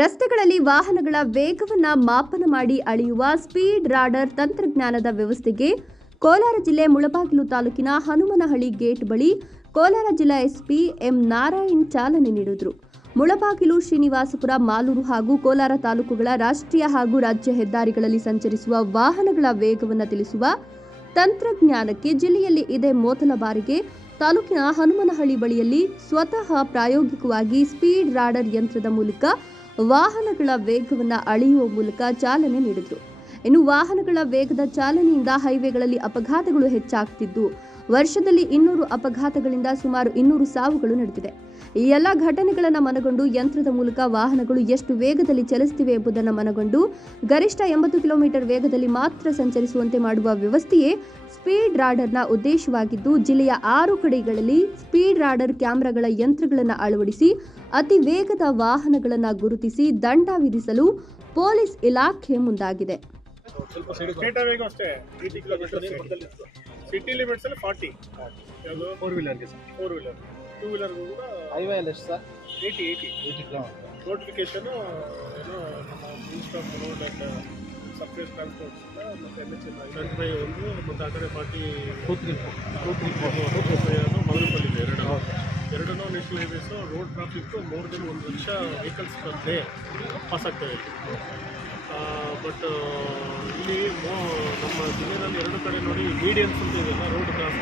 ರಸ್ತೆಗಳಲ್ಲಿ ವಾಹನಗಳ ವೇಗವನ್ನು ಮಾಪನ ಮಾಡಿ ಅಳೆಯುವ ಸ್ಪೀಡ್ ರಾಡರ್ ತಂತ್ರಜ್ಞಾನದ ವ್ಯವಸ್ಥೆಗೆ ಕೋಲಾರ ಜಿಲ್ಲೆ ಮುಳಬಾಗಿಲು ತಾಲೂಕಿನ ಹನುಮನಹಳ್ಳಿ ಗೇಟ್ ಬಳಿ ಕೋಲಾರ ಜಿಲ್ಲಾ ಎಸ್ಪಿ ಎಂ ನಾರಾಯಣ್ ಚಾಲನೆ ನೀಡಿದರು. ಮುಳಬಾಗಿಲು, ಶ್ರೀನಿವಾಸಪುರ, ಮಾಲೂರು ಹಾಗೂ ಕೋಲಾರ ತಾಲೂಕುಗಳ ರಾಷ್ಟ್ರೀಯ ಹಾಗೂ ರಾಜ್ಯ ಹೆದ್ದಾರಿಗಳಲ್ಲಿ ಸಂಚರಿಸುವ ವಾಹನಗಳ ವೇಗವನ್ನು ತಿಳಿಸುವ ತಂತ್ರಜ್ಞಾನಕ್ಕೆ ಜಿಲ್ಲೆಯಲ್ಲಿ ಇದೇ ಮೊದಲ ಬಾರಿಗೆ ತಾಲೂಕಿನ ಹನುಮನಹಳ್ಳಿ ಬಳಿಯಲ್ಲಿ ಸ್ವತಃ ಪ್ರಾಯೋಗಿಕವಾಗಿ ಸ್ಪೀಡ್ ರಾಡರ್ ಯಂತ್ರದ ಮೂಲಕ ವಾಹನಗಳ ವೇಗವನ್ನು ಅಳೆಯುವ ಮೂಲಕ ಚಾಲನೆ ನೀಡಿದರು. ಇನ್ನು ವಾಹನಗಳ ವೇಗದ ಚಾಲನೆಯಿಂದ ಹೈವೇಗಳಲ್ಲಿ ಅಪಘಾತಗಳು ಹೆಚ್ಚಾಗ್ತಿದ್ದು, ವರ್ಷದಲ್ಲಿ 200 ಅಪಘಾತಗಳಿಂದ ಸುಮಾರು 200 ಸಾವುಗಳು ನಡೆದಿದೆ. ಈ ಎಲ್ಲ ಘಟನೆಗಳನ್ನು ಮನಗೊಂಡು ಯಂತ್ರದ ಮೂಲಕ ವಾಹನಗಳು ಎಷ್ಟು ವೇಗದಲ್ಲಿ ಚಲಿಸುತ್ತಿವೆ ಎಂಬುದನ್ನು ಮನಗೊಂಡು ಗರಿಷ್ಠ 80 ಕಿಲೋಮೀಟರ್ ವೇಗದಲ್ಲಿ ಮಾತ್ರ ಸಂಚರಿಸುವಂತೆ ಮಾಡುವ ವ್ಯವಸ್ಥೆಯೇ ಸ್ಪೀಡ್ ರಾಡರ್ನ ಉದ್ದೇಶವಾಗಿದ್ದು, ಜಿಲ್ಲೆಯ 6 ಕಡೆಗಳಲ್ಲಿ ಸ್ಪೀಡ್ ರಾಡರ್ ಕ್ಯಾಮೆರಾಗಳ ಯಂತ್ರಗಳನ್ನು ಅಳವಡಿಸಿ ಅತಿ ವೇಗದ ವಾಹನಗಳನ್ನು ಗುರುತಿಸಿ ದಂಡ ವಿಧಿಸಲು ಪೊಲೀಸ್ ಇಲಾಖೆ ಮುಂದಾಗಿದೆ. ಸಿಟಿ ಲಿಮಿಟ್ಸ್ ಅಲ್ಲಿ 40 ಯಾವುದು 4 ವೀಲರ್ಗೆ ಸರ್, 4 ವೀಲರ್ 2 ವೀಲರ್ ಕೂಡ ಹೈವೇ ಅಲ್ಲಿ ಎಷ್ಟು ಸರ್? 80 ಕಿಲೋಮೀಟರ್ ನೋಟಿಫಿಕೇಶನ್ ಏನು ನಮ್ಮ minister of road and surface transports ಮತ್ತು NH ಒಂದು ಮತ್ತು ಆ ಕಡೆ 234 ಮಗರಪಲ್ಲಿದೆ ಎರಡೂ national highways road traffic more than 1 lakh vehicles per day pass ಆಗ್ತವೆ. ಬಟ್ ಇಲ್ಲಿ ನಮ್ಮ ಜಿಲ್ಲೆಯಲ್ಲಿ 2 ಕಡೆ ನೋಡಿ ಮೀಡಿಯನ್ಸ್ ಅಂತ ಇದೆಲ್ಲ ರೋಡ್ ಕ್ರಾಸ್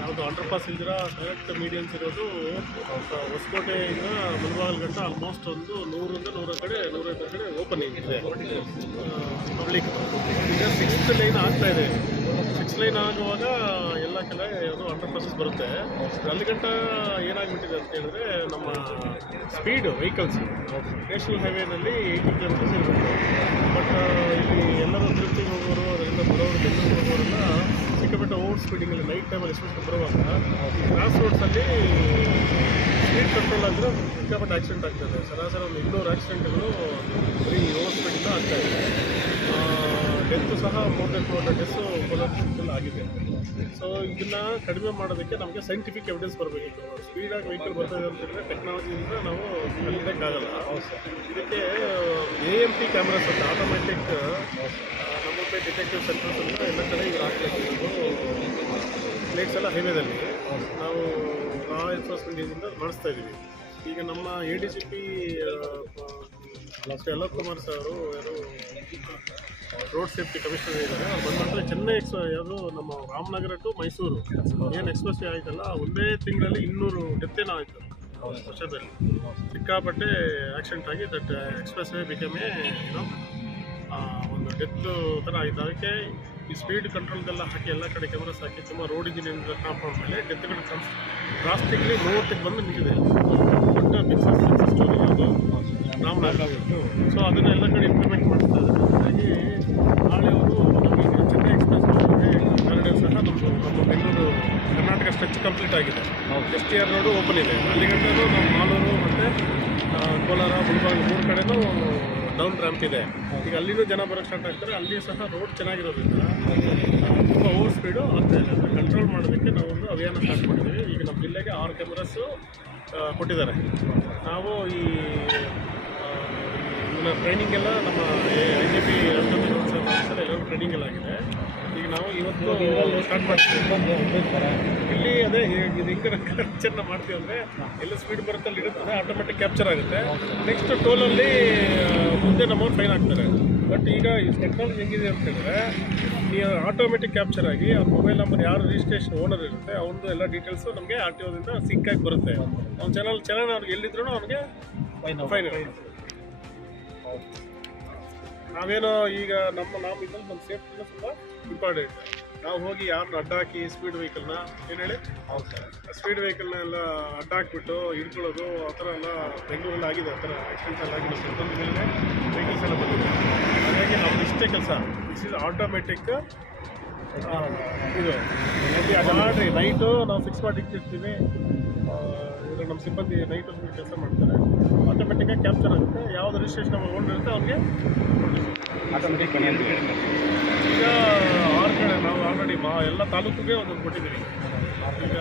ಯಾವುದು ಅಂಡರ್ ಪಾಸ್ ಇಲ್ದಿರ ಡೈರೆಕ್ಟ್ ಮೀಡಿಯನ್ಸ್ ಇರೋದು ಹೊಸಕೋಟೆಯಿಂದ ಮುಳಬಾಗಿಲು ಗಂಟ ಆಲ್ಮೋಸ್ಟ್ ಒಂದು 100 ಕಡೆ 150 ಕಡೆ ಓಪನಿಂಗ್ ಇದೆ ಪಬ್ಲಿಕ್. ಈಗ 6th ಲೈನ್ ಆಗ್ತಾ ಇದೆ. 6th ಲೈನ್ ಆಗುವಾಗ ಎಲ್ಲ ಕಡೆ ಯಾವುದೋ ಅಂಡರ್ ಪಾಸಸ್ ಬರುತ್ತೆ. ಅಲ್ಲಿ ಗಂಟ ಏನಾಗ್ಬಿಟ್ಟಿದೆ ಅಂತ ಹೇಳಿದ್ರೆ ನಮ್ಮ ಸ್ಪೀಡು ವೆಹಿಕಲ್ಸ್ ನ್ಯಾಷನಲ್ ಹೈವೇನಲ್ಲಿ 80 ಕಿಲೋಮೀಟರ್ಸ್ ಇರಬೇಕು. ಬಟ್ ಇಲ್ಲಿ ಎಲ್ಲರೂ ತಿರುಪತಿಗೆ ಹೋಗೋರು, ಅದರಿಂದ ಬರೋರು, ಬೆಂಗಳೂರು ಹೋಗೋರೆಲ್ಲ ಸಿಕ್ಕಾಪಟ್ಟೆ ಓವರ್ ಸ್ಪೀಡಿಂಗಲ್ಲಿ ನೈಟ್ ಟೈಮಲ್ಲಿ ಎಸ್ಪೆಷಲಿ ಬರುವಾಗ ಕ್ರಾಸ್ ರೋಡ್ಸಲ್ಲಿ ಸ್ಪೀಡ್ ಕಂಟ್ರೋಲ್ ಆಗಿರೋ ಸಿಕ್ಕಾಪಟ್ಟೆ ಆಕ್ಸಿಡೆಂಟ್ ಆಗ್ತದೆ. ಸರಾಸರಿ ಒಂದು 200 ಆಕ್ಸಿಡೆಂಟ್ಗಳು ಬರೀ ಓವರ್ ಸ್ಪೀಡಿಂದ ಆಗ್ತಾಯಿದೆ. ಡೆತ್ತು ಸಹ ಮೋರ್ ದೆನ್ 200 ಡೆಸ್ಸು ಕೋಲಾರದಲ್ಲಿ ಆಗಿದೆ. ಸೊ ಇದನ್ನು ಕಡಿಮೆ ಮಾಡೋದಕ್ಕೆ ನಮಗೆ ಸೈಂಟಿಫಿಕ್ ಎವಿಡೆನ್ಸ್ ಬರಬೇಕಿತ್ತು. ಸ್ಪೀಡಾಗಿ ವೆಹಿಕಲ್ ಬರ್ತದೆ ಅಂತ ಹೇಳಿದ್ರೆ ಟೆಕ್ನಾಲಜಿಯಿಂದ ನಾವು ಕಲಿಯೋಕ್ಕಾಗಲ್ಲ. ಇದಕ್ಕೆ AMP ಕ್ಯಾಮ್ರಾಸ್ ಅಂತ ಆಟೋಮೆಟಿಕ್ ನಮ್ಮೊಬ್ಬ ಡಿಟೆಕ್ಟಿವ್ ಸೆಂಟರ್ಸ್ ಅಂತ ಎಲ್ಲ ಕಡೆ ಇವ್ರು ಹಾಕಬೇಕು. ಪ್ಲೇಟ್ಸ್ ಎಲ್ಲ ಹೈವೇದಲ್ಲಿ ನಾವು ಲಾ ಎನ್ಫೋರ್ಸ್ಮೆಂಟ್ ಇಂದ ಮಾಡಿಸ್ತಾ ಇದ್ದೀವಿ. ಈಗ ನಮ್ಮ ADCP ಅಲೋಕ್ ಕುಮಾರ್ ಸರ್ ಯಾರು ರೋಡ್ ಸೇಫ್ಟಿ ಕಮಿಷನರ್ ಇದ್ದಾರೆ. ಅವ್ರು ಬಂದ ಚೆನ್ನೈ ಯಾವುದು ನಮ್ಮ ರಾಮನಗರ ಟು ಮೈಸೂರು ಏನು ಎಕ್ಸ್ಪ್ರೆಸ್ ವೇ ಆಯ್ತಲ್ಲ, ಒಂದೇ ತಿಂಗಳಲ್ಲಿ 200 ಡೆತ್ತೇನೋ ಆಯಿತು ವರ್ಷದಲ್ಲಿ. ಸಿಕ್ಕಾಪಟ್ಟೆ ಆಕ್ಸಿಡೆಂಟ್ ಆಗಿ ದಟ್ ಎಕ್ಸ್ಪ್ರೆಸ್ ವೇ ಬಿಕಮ್ ಏನೋ ಒಂದು ಡೆತ್ ಥರ ಆಯಿತು. ಅದಕ್ಕೆ ಈ ಸ್ಪೀಡ್ ಕಂಟ್ರೋಲ್ದೆಲ್ಲ ಹಾಕಿ ಎಲ್ಲ ಕಡೆ ಕ್ಯಾಮ್ರಾಸ್ ಹಾಕಿ ತುಂಬ ರೋಡ್ ಇಂಜಿನಿಯರಿಂಗ್ ಕಾಂಪೌಂಡ್ ಮೇಲೆ ಡೆತ್ಗಳು ಡ್ರಾಸ್ಟಿಕ್ಲಿ 30ಕ್ಕೆ ಬಂದು ನಿಂತಿದೆ. ದೊಡ್ಡ ಬಿಸ್ನೆಸ್ ಸ್ಟೋರಿ ಅದು ರಾಮನಗರ. ಸೊ ಅದನ್ನು ಎಲ್ಲ ಕಡೆ ಇಂಪ್ಲಿಮೆಂಟ್ ಮಾಡ್ತಾ ಇದ್ದಾರೆ. ಹಾಗಾಗಿ ನಾಳೆ ಅವರು ನಮಗೆ ಚೆನ್ನೈ ಎಕ್ಸ್ಪ್ರೆಸ್ ಕರಡೆ ಸಹ ನಮ್ಮ ಬೆಂಗಳೂರು ಕರ್ನಾಟಕ ಸ್ಟ್ರೆಚ್ ಕಂಪ್ಲೀಟ್ ಆಗಿದೆ. STR ರೋಡು ಓಪನ್ ಇದೆ. ಅಲ್ಲಿಗಂಟೂ ನಮ್ಮ ಮಾಲೂರು ಮತ್ತು ಕೋಲಾರ, ಮುಳಬಾಗಿಲು 3 ಕಡೆನೂ ಡೌನ್ ರ್ಯಾಂಪ್ ಇದೆ. ಈಗ ಅಲ್ಲಿನೂ ಜನ ಬರೋಕ್ಕೆ ಸ್ಟಾರ್ಟ್ ಆಗ್ತಾರೆ. ಅಲ್ಲಿ ಸಹ ರೋಡ್ ಚೆನ್ನಾಗಿರೋದ್ರಿಂದ ತುಂಬ ಓವರ್ ಸ್ಪೀಡು ಆಗ್ತಾ ಇದೆ. ಅದನ್ನು ಕಂಟ್ರೋಲ್ ಮಾಡೋದಕ್ಕೆ ನಾವೊಂದು ಅಭಿಯಾನ ಸ್ಟಾರ್ಟ್ ಮಾಡಿದ್ದೀವಿ. ಈಗ ನಮ್ಮ ಜಿಲ್ಲೆಗೆ 6 ಕ್ಯಾಮ್ರಾಸು ಕೊಟ್ಟಿದ್ದಾರೆ. ನಾವು ಈ ಟ್ರೈನಿಂಗ್ ಎಲ್ಲ ನಮ್ಮ IGP ಎಲ್ಲರೂ ಟ್ರೈನಿಂಗ್ ಎಲ್ಲ ಆಗಿದೆ. ಈಗ ನಾವು ಇವತ್ತು ಸ್ಟಾರ್ಟ್ ಮಾಡ್ತೀವಿ. ಇಲ್ಲಿ ಅದೇ ಇದು ಹಿಂಗೆ ಕ್ಯಾಪ್ಚರ್ನ ಮಾಡ್ತೀವಿ ಅಂದರೆ ಎಲ್ಲ ಸ್ಪೀಡ್ ಬರುತ್ತೆ ಅಲ್ಲಿ ಇರುತ್ತೆ, ಆಟೋಮೆಟಿಕ್ ಕ್ಯಾಪ್ಚರ್ ಆಗುತ್ತೆ. ನೆಕ್ಸ್ಟ್ ಟೋಲಲ್ಲಿ ಮುಂದೆ ನಮ್ಮವ್ರು ಫೈನ್ ಆಗ್ತಾರೆ. ಬಟ್ ಈಗ ಈ ಟೆಕ್ನಾಲಜಿ ಹೆಂಗಿದೆ ಅಂತ ಹೇಳಿದ್ರೆ ನೀವು ಆಟೋಮೆಟಿಕ್ ಕ್ಯಾಪ್ಚರ್ ಆಗಿ ಆ ಮೊಬೈಲ್ ನಂಬರ್ ಯಾರು ರಿಜಿಸ್ಟ್ರೇಷನ್ ಓನರ್ ಇರುತ್ತೆ ಅವ್ರದ್ದು ಎಲ್ಲ ಡೀಟೇಲ್ಸು ನಮಗೆ RTOದಿಂದ ಸಿಂಕ್ ಆಗಿ ಬರುತ್ತೆ. ಅವ್ನು ಚೆನ್ನಾಗಿ ಅವ್ರಿಗೆ ಎಲ್ಲಿದ್ರೂ ಅವ್ನಿಗೆ ಫೈನ್ ನಾವೇನೋ ಈಗ ನಾವು ಇದ್ರಲ್ಲಿ ನಮ್ಮ ಸೇಫ್ಟಿನ ತುಂಬ ಇಂಪಾರ್ಟೆಂಟ್. ನಾವು ಹೋಗಿ ಯಾರನ್ನ ಅಡ್ಡ ಹಾಕಿ ಸ್ಪೀಡ್ ವೆಹಿಕಲ್ನ ಏನು ಹೇಳಿ ಸ್ಪೀಡ್ ವೆಹಿಕಲ್ನ ಎಲ್ಲ ಅಡ್ಡ ಹಾಕ್ಬಿಟ್ಟು ಹಿಡ್ಕೊಳ್ಳೋದು ಆ ಥರ ಎಲ್ಲ ಬೆಂಗಳೂರಲ್ಲಿ ಆಗಿದೆ. ಆ ಥರ ಆಕ್ಸಿಡೆಂಟ್ಸ್ ಎಲ್ಲ ಆಗಿದೆ. ಸ್ವಲ್ಪ ಮೇಲೆ ವೆಹಿಕಲ್ಸ್ ಎಲ್ಲ ಬಂದಿದೆ. ಹಾಗಾಗಿ ನಮ್ದು ಇಷ್ಟೇ ಕೆಲಸ. This is automatic. ಇದು ಮಾಡಿರಿ ನೈಟು ನಾವು ಫಿಕ್ಸ್ ಮಾಡಿ ಇಟ್ಟಿರ್ತೀವಿ. ಇವರು ನಮ್ಮ ಸಿಬ್ಬಂದಿ ನೈಟು ಕೆಲಸ ಮಾಡ್ತಾರೆ. ಆಟೋಮೆಟಿಕ್ಕಾಗಿ ಕ್ಯಾಪ್ಚರ್ ಆಗುತ್ತೆ. ಯಾವುದು ರಿಜಿಸ್ಟ್ರೇಷನ್ ನಂಬರ್ ಇರುತ್ತೆ ಅವ್ರಿಗೆ ಆಟೋಮೆಟಿಕ್ ಈಗ 6 ಕಡೆ ನಾವು ಆಲ್ರೆಡಿ ಎಲ್ಲ ತಾಲೂಕಿಗೆ ಒಂದೊಂದು ಕೊಟ್ಟಿದ್ದೀವಿ. ಈಗ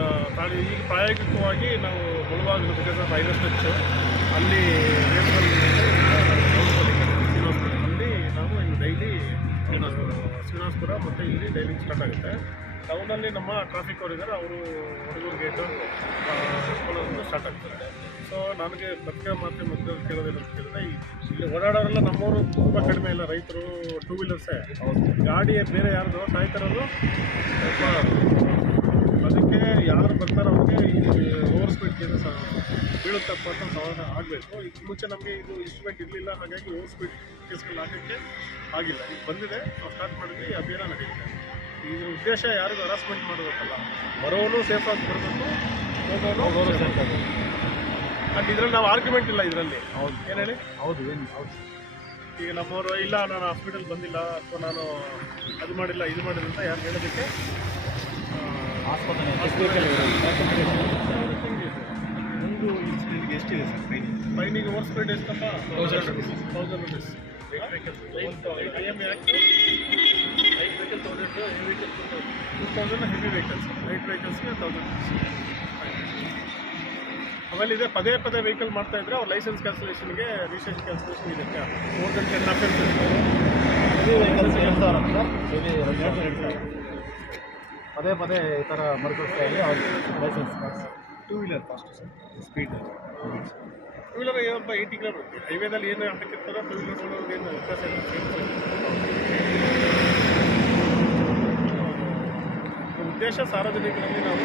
ಪ್ರಾಯೋಗಿಕವಾಗಿ ನಾವು Mulbagal because of highway stretch ಅಲ್ಲಿ ಇಲ್ಲಿ ಡೈಲಿಂಗ್ ಸ್ಟಾರ್ಟ್ ಆಗುತ್ತೆ. ಟೌನಲ್ಲಿ ನಮ್ಮ ಟ್ರಾಫಿಕ್ ಅವ್ರು ಇದ್ದಾರೆ, ಅವರು ಹುಡುಗರು ಗೇಟು ಸ್ಟಾರ್ಟ್ ಆಗ್ತಾರೆ. ಸೊ ನನಗೆ ಮತ್ತೆ ಮೊದಲು ಕೇಳೋದಿಲ್ಲ ಅಂತ ಕೇಳಿದ್ರೆ, ಇಲ್ಲಿ ಓಡಾಡೋರೆಲ್ಲ ನಮ್ಮವರು ತುಂಬ ಕಡಿಮೆ ಇಲ್ಲ, ರೈತರು, ಟೂ ವೀಲರ್ಸೇ. ಗಾಡಿ ಬೇರೆ ಯಾರ್ದು ಕಾಯ್ತಾರದು. ಅದಕ್ಕೆ ಯಾರು ಬರ್ತಾರೋ ಅವ್ರಿಗೆ ಈ ಓವರ್ ಸ್ಪೀಡ್ ಕೇಸಸ್ ಬೀಳುತ್ತಪ್ಪ ಅಂತ ಸವಾಲು ಆಗಬೇಕು. ಇದಕ್ಕೆ ಮುಂಚೆ ನಮಗೆ ಇದು ಇನ್ಸ್ಟ್ರೂಮೆಂಟ್ ಇರಲಿಲ್ಲ, ಹಾಗಾಗಿ ಓವರ್ ಸ್ಪೀಡ್ ಕೇಸ್ಗಳು ಹಾಕೋಕ್ಕೆ ಆಗಿಲ್ಲ. ಈಗ ಬಂದಿದೆ, ನಾವು ಸ್ಟಾರ್ಟ್ ಮಾಡಿದ್ವಿ, ಅಭಿಯಾನ ನಡೆಯುತ್ತೆ. ಇದ್ರ ಉದ್ದೇಶ ಯಾರಿಗೂ ಹರಾಸ್ಮೆಂಟ್ ಮಾಡಬೇಕಲ್ಲ, ಬರೋನು ಸೇಫಾಗಿ ಬರಬೇಕು, ಹೋಗೋನು ಸೇಫ್ ಆಗಬೇಕು. ಆ್ಯಂಡ್ ಇದರಲ್ಲಿ ನಾವು ಆರ್ಗ್ಯುಮೆಂಟ್ ಇಲ್ಲ ಇದರಲ್ಲಿ. ಹೌದು, ಏನು ಹೇಳಿ? ಹೌದು, ಏನು ಹೌದು. ಈಗ ನಮ್ಮವರು ಇಲ್ಲ ನಾನು ಹಾಸ್ಪಿಟಲ್ ಬಂದಿಲ್ಲ ಅಥವಾ ನಾನು ಅದು ಮಾಡಿಲ್ಲ ಇದು ಮಾಡಿಲ್ಲ ಅಂತ ಯಾರು ಹೇಳೋದಕ್ಕೆ ಒಂದು ಇನ್ಸಿಡೆಂಟ್ಗೆ ಎಷ್ಟಿದೆ ಸರ್ ಫೈನಿಗೆ ಓವರ್ ಸ್ಪೀಡ್ ಎಷ್ಟಪ್ಪ? 1000 rupees. IM Act 5 ವೆಹಿಕಲ್ ತೊಗೊಂಡಿದ್ದು, heavy vehicle 2000, heavy vehicles, light ವೆಹಿಕಲ್ಸ್ಗೆ 1000 rupees. ಆಮೇಲೆ ಇದೆ ಪದೇ ಪದೇ ವೆಹಿಕಲ್ ಮಾಡ್ತಾ ಇದ್ರೆ ಅವ್ರ ಲೈಸೆನ್ಸ್ ಕ್ಯಾನ್ಸಲೇಷನ್ಗೆ, ರಿಜಿಸ್ಟ್ರೇಷನ್ ಕ್ಯಾನ್ಸಲೇಷನ್ ಇದಕ್ಕೆ ಮೋರ್ ದೆನ್ 10 lakhs ಪದೇ ಪದೇ ಈ ಥರ ಮರುಕಳಿಸ್ತಾ ಇದೆ ಅವ್ರಿಗೆ licence. Two wheeler fast sir, speed two wheeler ಏನಪ್ಪ 80 ಕಿಲೋಮೀಟರ್ ಹೈವೇದಲ್ಲಿ ಏನು ಹಾಕಿರ್ತಾರೋ ಟೂ ವೀಲರ್ ಓಡೋದು ಏನು ವ್ಯತ್ಯಾಸ ಇಲ್ಲ. ಉದ್ದೇಶ ಸಾರ್ವಜನಿಕರಲ್ಲಿ ನಾವು